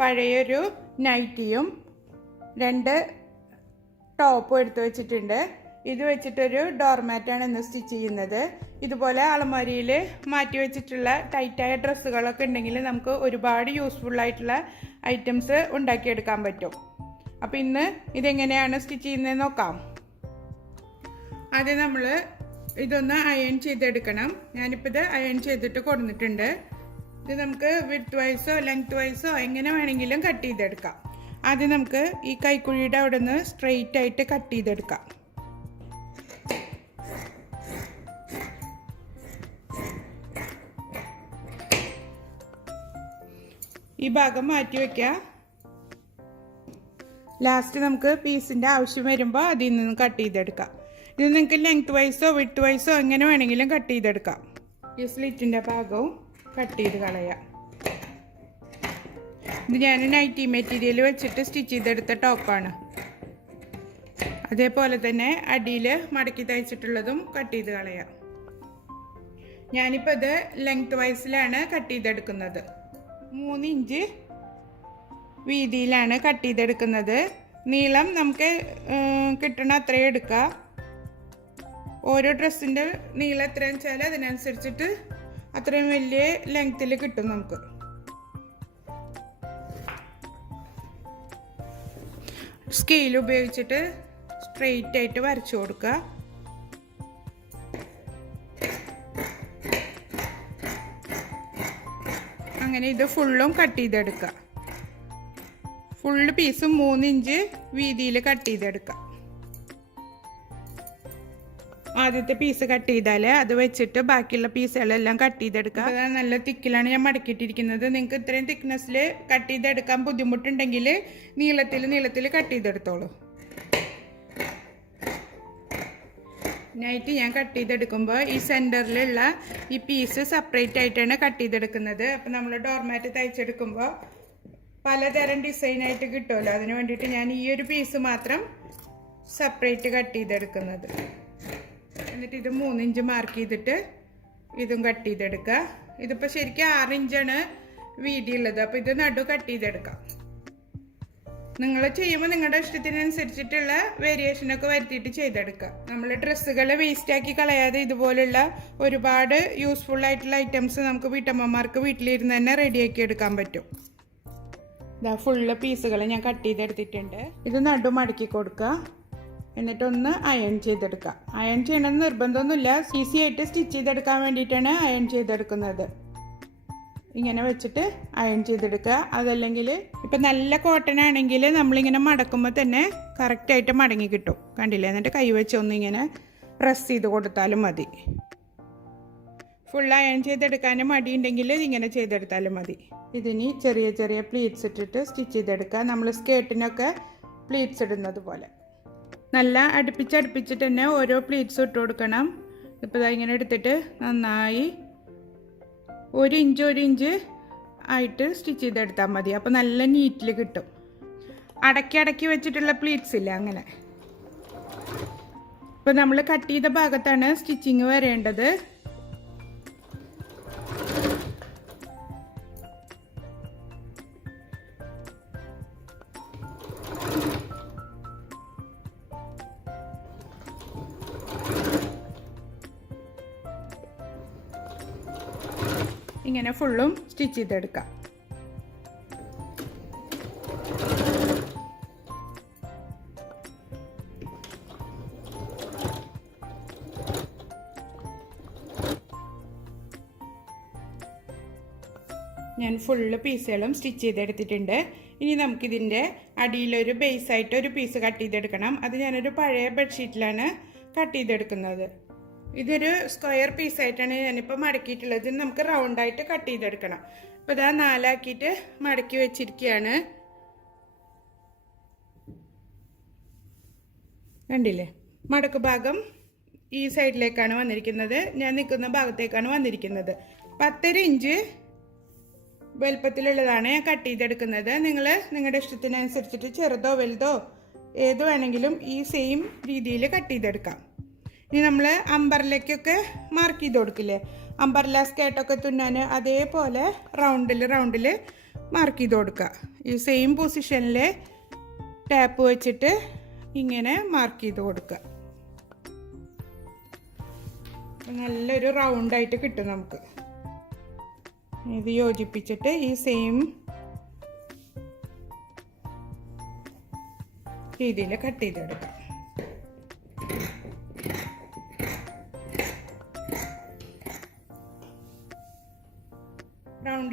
പഴയൊരു നൈറ്റിയും രണ്ട് ടോപ്പും എടുത്തു വെച്ചിട്ടുണ്ട്. ഇത് വെച്ചിട്ടൊരു ഡോർമാറ്റാണ് ഇന്ന് സ്റ്റിച്ച് ചെയ്യുന്നത്. ഇതുപോലെ അലമാരിയിൽ മാറ്റി വെച്ചിട്ടുള്ള ടൈറ്റായ ഡ്രസ്സുകളൊക്കെ ഉണ്ടെങ്കിൽ നമുക്ക് ഒരുപാട് യൂസ്ഫുള്ളായിട്ടുള്ള ഐറ്റംസ് ഉണ്ടാക്കിയെടുക്കാൻ പറ്റും. അപ്പോൾ ഇന്ന് ഇതെങ്ങനെയാണ് സ്റ്റിച്ച് ചെയ്യുന്നത് നോക്കാം. ആദ്യം നമ്മൾ ഇതൊന്ന് അയൺ ചെയ്തെടുക്കണം. ഞാനിപ്പോൾ ഇത് അയൺ ചെയ്തിട്ട് കൊടുത്തിട്ടുണ്ട് ഇത് നമുക്ക് വിത്ത് വൈസോ ലെങ്ത് വൈസോ എങ്ങനെ വേണമെങ്കിലും കട്ട് ചെയ്തെടുക്കാം. ആദ്യം നമുക്ക് ഈ കൈക്കുഴിയുടെ അവിടെ നിന്ന് സ്ട്രെയിറ്റ് ആയിട്ട് കട്ട് ചെയ്തെടുക്കാം. ഈ ഭാഗം മാറ്റി വയ്ക്കാം ലാസ്റ്റ് നമുക്ക് പീസിന്റെ ആവശ്യം വരുമ്പോൾ അതിൽ നിന്ന് കട്ട് ചെയ്തെടുക്കാം. ഇത് നിങ്ങൾക്ക് ലെങ്ത് വൈസോ വിട്ട് വൈസോ എങ്ങനെ വേണമെങ്കിലും കട്ട് ചെയ്തെടുക്കാം. ഈ സ്ലിറ്റിന്റെ ഭാഗവും. കട്ട് ചെയ്ത് കളയാം. ഇത് ഞാൻ നൈറ്റി മെറ്റീരിയൽ വെച്ചിട്ട് സ്റ്റിച്ച് ചെയ്തെടുത്ത ടോപ്പാണ് അതേപോലെ തന്നെ അടിയിൽ മടക്കി തയ്ച്ചിട്ടുള്ളതും കട്ട് ചെയ്ത് കളയാം. ഞാനിപ്പോൾ ഇത് ലെങ്ത് വൈസിലാണ് കട്ട് ചെയ്തെടുക്കുന്നത്. മൂന്ന് ഇഞ്ച് വീതിയിലാണ് കട്ട് ചെയ്തെടുക്കുന്നത്. നീളം നമുക്ക് കിട്ടണ അത്രയും എടുക്കാം. ഓരോ ഡ്രസ്സിന്റെ നീളം എത്രയാണെന്ന് വെച്ചാൽ അതിനനുസരിച്ചിട്ട് അത്രയും വലിയ ലെങ്ത്തിൽ കിട്ടും നമുക്ക്. സ്കെയിൽ ഉപയോഗിച്ചിട്ട് സ്ട്രെയിറ്റ് ആയിട്ട് വരച്ചു കൊടുക്കുക. അങ്ങനെ ഇത് ഫുള്ളും കട്ട് ചെയ്തെടുക്കുക. ഫുള്ള് പീസും മൂന്നിഞ്ച് വീതിയിൽ കട്ട് ചെയ്തെടുക്കാം ആദ്യത്തെ പീസ് കട്ട് ചെയ്താൽ അത് വെച്ചിട്ട് ബാക്കിയുള്ള പീസുകളെല്ലാം കട്ട് ചെയ്തെടുക്കാം. അത് നല്ല തിക്കിലാണ് ഞാൻ മടക്കിയിട്ടിരിക്കുന്നത്. നിങ്ങൾക്ക് ഇത്രയും തിക്നെസ്സിൽ കട്ട് ചെയ്തെടുക്കാൻ ബുദ്ധിമുട്ടുണ്ടെങ്കിൽ നീളത്തിൽ നീളത്തിൽ കട്ട് ചെയ്തെടുത്തോളൂ. നൈറ്റ് ഞാൻ കട്ട് ചെയ്തെടുക്കുമ്പോൾ ഈ സെന്ററിലുള്ള ഈ പീസ് സെപ്പറേറ്റ് ആയിട്ടാണ് കട്ട് ചെയ്തെടുക്കുന്നത്. അപ്പോൾ നമ്മൾ ഡോർമാറ്റ് തയ്ച്ചെടുക്കുമ്പോൾ പലതരം ഡിസൈനായിട്ട് കിട്ടുമല്ലോ അതിന് വേണ്ടിയിട്ട് ഞാൻ ഈ ഒരു പീസ് മാത്രം സെപ്പറേറ്റ് കട്ട് ചെയ്തെടുക്കുന്നത്. എന്നിട്ട് ഇത് മൂന്നിഞ്ച് മാർക്ക് ചെയ്തിട്ട് ഇതും കട്ട് ചെയ്തെടുക്കുക. ഇതിപ്പോൾ ശരിക്കും ആറിഞ്ചാണ് വീതിയുള്ളത് അപ്പോൾ ഇത് നടു കട്ട് ചെയ്തെടുക്കാം. നിങ്ങൾ ചെയ്യുമ്പോൾ നിങ്ങളുടെ ഇഷ്ടത്തിനനുസരിച്ചിട്ടുള്ള വേരിയേഷനൊക്കെ വരുത്തിയിട്ട് ചെയ്തെടുക്കുക. നമ്മൾ ഡ്രസ്സുകൾ വേസ്റ്റാക്കി കളയാതെ ഇതുപോലുള്ള ഒരുപാട് യൂസ്ഫുൾ ആയിട്ടുള്ള ഐറ്റംസ് നമുക്ക് വീട്ടമ്മമാർക്ക് വീട്ടിലിരുന്ന് തന്നെ റെഡിയാക്കി എടുക്കാൻ പറ്റും. ഇതാ ഫുള്ള് പീസുകൾ ഞാൻ കട്ട് ചെയ്തെടുത്തിട്ടുണ്ട്. ഇത് നടു മടക്കി കൊടുക്കുക. എന്നിട്ടൊന്ന് അയൺ ചെയ്തെടുക്കുക അയൺ ചെയ്യണമെന്ന് നിർബന്ധമൊന്നുമില്ല. ഈസി ആയിട്ട് സ്റ്റിച്ച് ചെയ്തെടുക്കാൻ വേണ്ടിയിട്ടാണ് അയൺ ചെയ്തെടുക്കുന്നത്. ഇങ്ങനെ വെച്ചിട്ട് അയൺ ചെയ്തെടുക്കുക അതല്ലെങ്കിൽ ഇപ്പം നല്ല കോട്ടൺ ആണെങ്കിൽ നമ്മളിങ്ങനെ മടക്കുമ്പോൾ തന്നെ കറക്റ്റായിട്ട് മടങ്ങി കിട്ടും. കണ്ടില്ലേ? എന്നിട്ട് കൈ വെച്ച് ഒന്ന് ഇങ്ങനെ പ്രസ് ചെയ്ത് കൊടുത്താലും മതി. ഫുൾ അയൺ ചെയ്തെടുക്കാനും മടിയുണ്ടെങ്കിൽ ഇതിങ്ങനെ ചെയ്തെടുത്താലും മതി. ഇതിനി ചെറിയ ചെറിയ പ്ലീറ്റ്സ് ഇട്ടിട്ട് സ്റ്റിച്ച് ചെയ്തെടുക്കുക നമ്മൾ സ്കേർട്ടിനൊക്കെ പ്ലീറ്റ്സ് ഇടുന്നത് പോലെ. നല്ല അടുപ്പിച്ചടുപ്പിച്ചിട്ട് തന്നെ ഓരോ പ്ലീറ്റ്സ് ഇട്ട് കൊടുക്കണം ഇപ്പോൾ ഇതാ ഇങ്ങനെ എടുത്തിട്ട് നന്നായി ഒരു ഇഞ്ച് ഒരു ഇഞ്ച് ആയിട്ട് സ്റ്റിച്ച് ചെയ്തെടുത്താൽ മതി. അപ്പോൾ നല്ല നീറ്റിൽ കിട്ടും. അടക്കി അടക്കി വെച്ചിട്ടുള്ള പ്ലീറ്റ്സ് ഇല്ല അങ്ങനെ. ഇപ്പോൾ നമ്മൾ കട്ട് ചെയ്ത ഭാഗത്താണ് സ്റ്റിച്ചിങ് വരേണ്ടത്. ഇങ്ങനെ ഫുള്ളും സ്റ്റിച്ച് ചെയ്തെടുക്കാം. ഞാൻ ഫുള്ള് പീസുകളും സ്റ്റിച്ച് ചെയ്തെടുത്തിട്ടുണ്ട്. ഇനി നമുക്കിതിന്റെ അടിയിലൊരു ബേസായിട്ട് ഒരു പീസ് കട്ട് ചെയ്തെടുക്കണം. അത് ഞാനൊരു പഴയ ബെഡ്ഷീറ്റിലാണ് കട്ട് ചെയ്തെടുക്കുന്നത്. ഇതൊരു സ്ക്വയർ പീസായിട്ടാണ് ഞാനിപ്പോൾ മടക്കിയിട്ടുള്ളത്. ഇത് നമുക്ക് റൗണ്ടായിട്ട് കട്ട് ചെയ്തെടുക്കണം. അപ്പോൾ ഇതാ നാലാക്കിയിട്ട് മടക്കി വെച്ചിരിക്കുകയാണ് കണ്ടില്ലേ? മടക്ക് ഭാഗം ഈ സൈഡിലേക്കാണ് വന്നിരിക്കുന്നത്. ഞാൻ നിൽക്കുന്ന ഭാഗത്തേക്കാണ് വന്നിരിക്കുന്നത്. പത്തര ഇഞ്ച് വലുപ്പത്തിലുള്ളതാണ് ഞാൻ കട്ട് ചെയ്തെടുക്കുന്നത്. നിങ്ങൾ നിങ്ങളുടെ ഇഷ്ടത്തിനനുസരിച്ചിട്ട് ചെറുതോ വലുതോ ഏത് വേണമെങ്കിലും ഈ സെയിം രീതിയിൽ കട്ട് ചെയ്തെടുക്കാം. ഇനി നമ്മൾ അമ്പറിലേക്കൊക്കെ മാർക്ക് ചെയ്ത് കൊടുക്കില്ലേ? അമ്പർല സ്കേർട്ടൊക്കെ തുന്നാൻ അതേപോലെ റൗണ്ടിൽ റൗണ്ടിൽ മാർക്ക് ചെയ്ത് കൊടുക്കുക. ഈ സെയിം പൊസിഷനിൽ ടാപ്പ് വെച്ചിട്ട് ഇങ്ങനെ മാർക്ക് ചെയ്ത് കൊടുക്കുക. നല്ലൊരു റൗണ്ടായിട്ട് കിട്ടും നമുക്ക്. ഇത് യോജിപ്പിച്ചിട്ട് ഈ സെയിം രീതിയിൽ കട്ട് ചെയ്തെടുക്കാം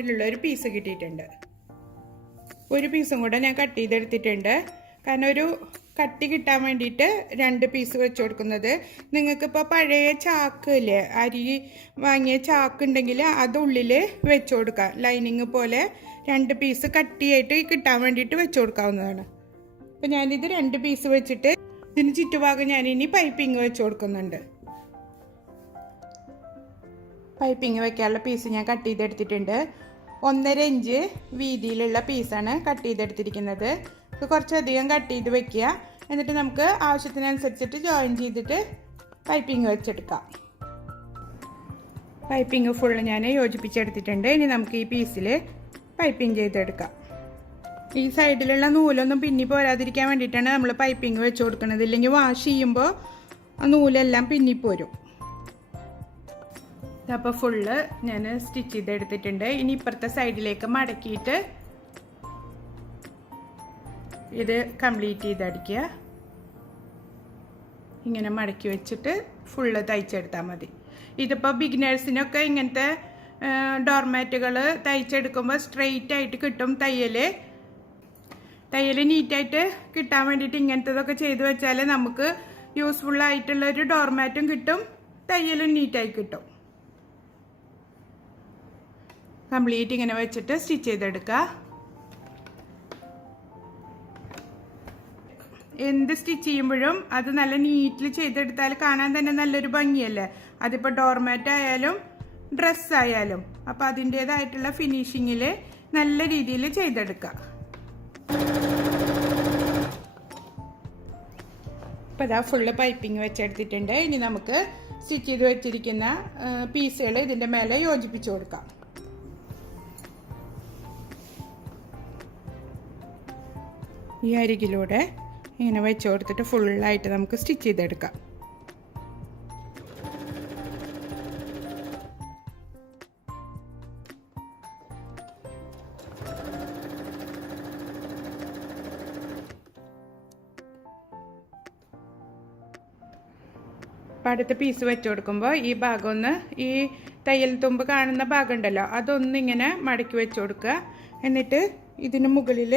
റൗണ്ടിലുള്ള ഒരു പീസ് കിട്ടിയിട്ടുണ്ട്. ഒരു പീസും കൂടെ ഞാൻ കട്ട് ചെയ്തെടുത്തിട്ടുണ്ട്. കാരണം ഒരു കട്ടി കിട്ടാൻ വേണ്ടിയിട്ട് രണ്ട് പീസ് വെച്ച് കൊടുക്കുന്നത്. നിങ്ങൾക്കിപ്പോൾ പഴയ ചാക്ക് ഇല്ലേ? അരി വാങ്ങിയ ചാക്ക് ഉണ്ടെങ്കിൽ അത് ഉള്ളിൽ വെച്ച് കൊടുക്കാം. ലൈനിങ് പോലെ രണ്ട് പീസ് കട്ടിയായിട്ട് കിട്ടാൻ വേണ്ടിയിട്ട് വെച്ച് കൊടുക്കാവുന്നതാണ്. അപ്പോൾ ഞാനിത് രണ്ട് പീസ് വെച്ചിട്ട് ഇതിന് ചുറ്റുഭാഗം ഞാനിനി പൈപ്പിംഗ് വെച്ച് കൊടുക്കുന്നുണ്ട്. പൈപ്പിംഗ് വെക്കാനുള്ള പീസ് ഞാൻ കട്ട് ചെയ്തെടുത്തിട്ടുണ്ട്. ഒന്നര ഇഞ്ച് വീതിയിലുള്ള പീസാണ് കട്ട് ചെയ്തെടുത്തിരിക്കുന്നത്. ഇത് കുറച്ചധികം കട്ട് ചെയ്ത് വെക്കുക. എന്നിട്ട് നമുക്ക് ആവശ്യത്തിനനുസരിച്ചിട്ട് ജോയിൻ ചെയ്തിട്ട് പൈപ്പിംഗ് വെച്ചെടുക്കാം. പൈപ്പിംഗ് ഫുള്ള് ഞാൻ യോജിപ്പിച്ചെടുത്തിട്ടുണ്ട്. ഇനി നമുക്ക് ഈ പീസിൽ പൈപ്പിംഗ് ചെയ്തെടുക്കാം. ഈ സൈഡിലുള്ള നൂലൊന്നും പിന്നി പോരാതിരിക്കാൻ വേണ്ടിയിട്ടാണ് നമ്മൾ പൈപ്പിംഗ് വെച്ച് കൊടുക്കുന്നത്. ഇല്ലെങ്കിൽ വാഷ് ചെയ്യുമ്പോൾ ആ നൂലെല്ലാം പിന്നിപ്പോരും അപ്പോൾ ഫുള്ള് ഞാൻ സ്റ്റിച്ച് ചെയ്തെടുത്തിട്ടുണ്ട്. ഇനി ഇപ്പുറത്തെ സൈഡിലേക്ക് മടക്കിയിട്ട് ഇത് കംപ്ലീറ്റ് ചെയ്തടിക്കുക. ഇങ്ങനെ മടക്കി വെച്ചിട്ട് ഫുള്ള് തയ്ച്ചെടുത്താൽ മതി. ഇതിപ്പോൾ ബിഗിനേഴ്സിനൊക്കെ ഇങ്ങനത്തെ ഡോർമാറ്റുകൾ തയ്ച്ചെടുക്കുമ്പോൾ സ്ട്രെയിറ്റ് ആയിട്ട് കിട്ടും തയ്യൽ തയ്യൽ നീറ്റായിട്ട് കിട്ടാൻ വേണ്ടിയിട്ട് ഇങ്ങനത്തതൊക്കെ ചെയ്ത് വെച്ചാൽ നമുക്ക് യൂസ്ഫുള്ളായിട്ടുള്ളൊരു ഡോർമാറ്റും കിട്ടും തയ്യലും നീറ്റായി കിട്ടും. കംപ്ലീറ്റ് ഇങ്ങനെ വെച്ചിട്ട് സ്റ്റിച്ച് ചെയ്തെടുക്കുക എന്ത് സ്റ്റിച്ച് ചെയ്യുമ്പോഴും അത് നല്ല നീറ്റിൽ ചെയ്തെടുത്താൽ കാണാൻ തന്നെ നല്ലൊരു ഭംഗിയല്ലേ? അതിപ്പോൾ ഡോർമാറ്റ് ആയാലും ഡ്രസ്സ് ആയാലും. അപ്പോൾ അതിന്റേതായിട്ടുള്ള ഫിനിഷിങ്ങിൽ നല്ല രീതിയിൽ ചെയ്തെടുക്കുക അപ്പോൾ ഇതാ ഫുള്ള് പൈപ്പിംഗ് വെച്ചെടുത്തിട്ടുണ്ട്. ഇനി നമുക്ക് സ്റ്റിച്ച് ചെയ്ത് വെച്ചിരിക്കുന്ന പീസുകൾ ഇതിന്റെ മേലെ യോജിപ്പിച്ച് കൊടുക്കാം. ഈ അരികിലൂടെ ഇങ്ങനെ വെച്ച് കൊടുത്തിട്ട് ഫുള്ളായിട്ട് നമുക്ക് സ്റ്റിച്ച് ചെയ്തെടുക്കാം. അടുത്ത പീസ് വെച്ച് കൊടുക്കുമ്പോൾ ഈ ഭാഗം ഒന്ന് ഈ തയ്യൽ തുമ്പ് കാണുന്ന ഭാഗം ഉണ്ടല്ലോ അതൊന്നിങ്ങനെ മടക്കി വെച്ച് കൊടുക്കുക. എന്നിട്ട് ഇതിന് മുകളിൽ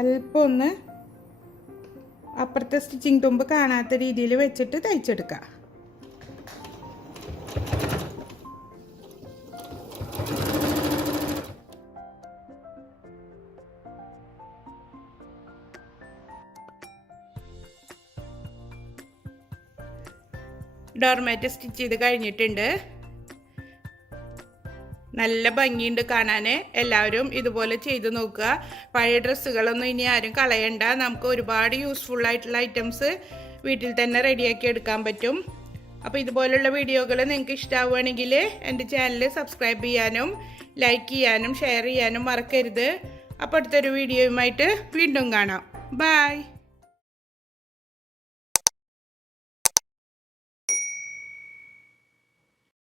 അല്പം ഒന്ന് അപ്പുറത്തെ സ്റ്റിച്ചിങ് തുമ്പ് കാണാത്ത രീതിയിൽ വെച്ചിട്ട് തയ്ച്ചെടുക്കുക ഡോർമാറ്റ് സ്റ്റിച്ച് ചെയ്ത് കഴിഞ്ഞിട്ടുണ്ട്. നല്ല ഭംഗിയുണ്ട് കാണാൻ എല്ലാവരും ഇതുപോലെ ചെയ്ത് നോക്കുക. പഴയ ഡ്രസ്സുകളൊന്നും ഇനി ആരും കളയണ്ട. നമുക്ക് ഒരുപാട് യൂസ്ഫുൾ ആയിട്ടുള്ള ഐറ്റംസ് വീട്ടിൽ തന്നെ റെഡിയാക്കി എടുക്കാൻ പറ്റും. അപ്പോൾ ഇതുപോലുള്ള വീഡിയോകൾ നിങ്ങൾക്ക് ഇഷ്ടമാവുകയാണെങ്കിൽ എന്റെ ചാനൽ സബ്സ്ക്രൈബ് ചെയ്യാനും ലൈക്ക് ചെയ്യാനും ഷെയർ ചെയ്യാനും മറക്കരുത്. അപ്പോൾ അടുത്തൊരു വീഡിയോയുമായിട്ട് വീണ്ടും കാണാം. ബായ്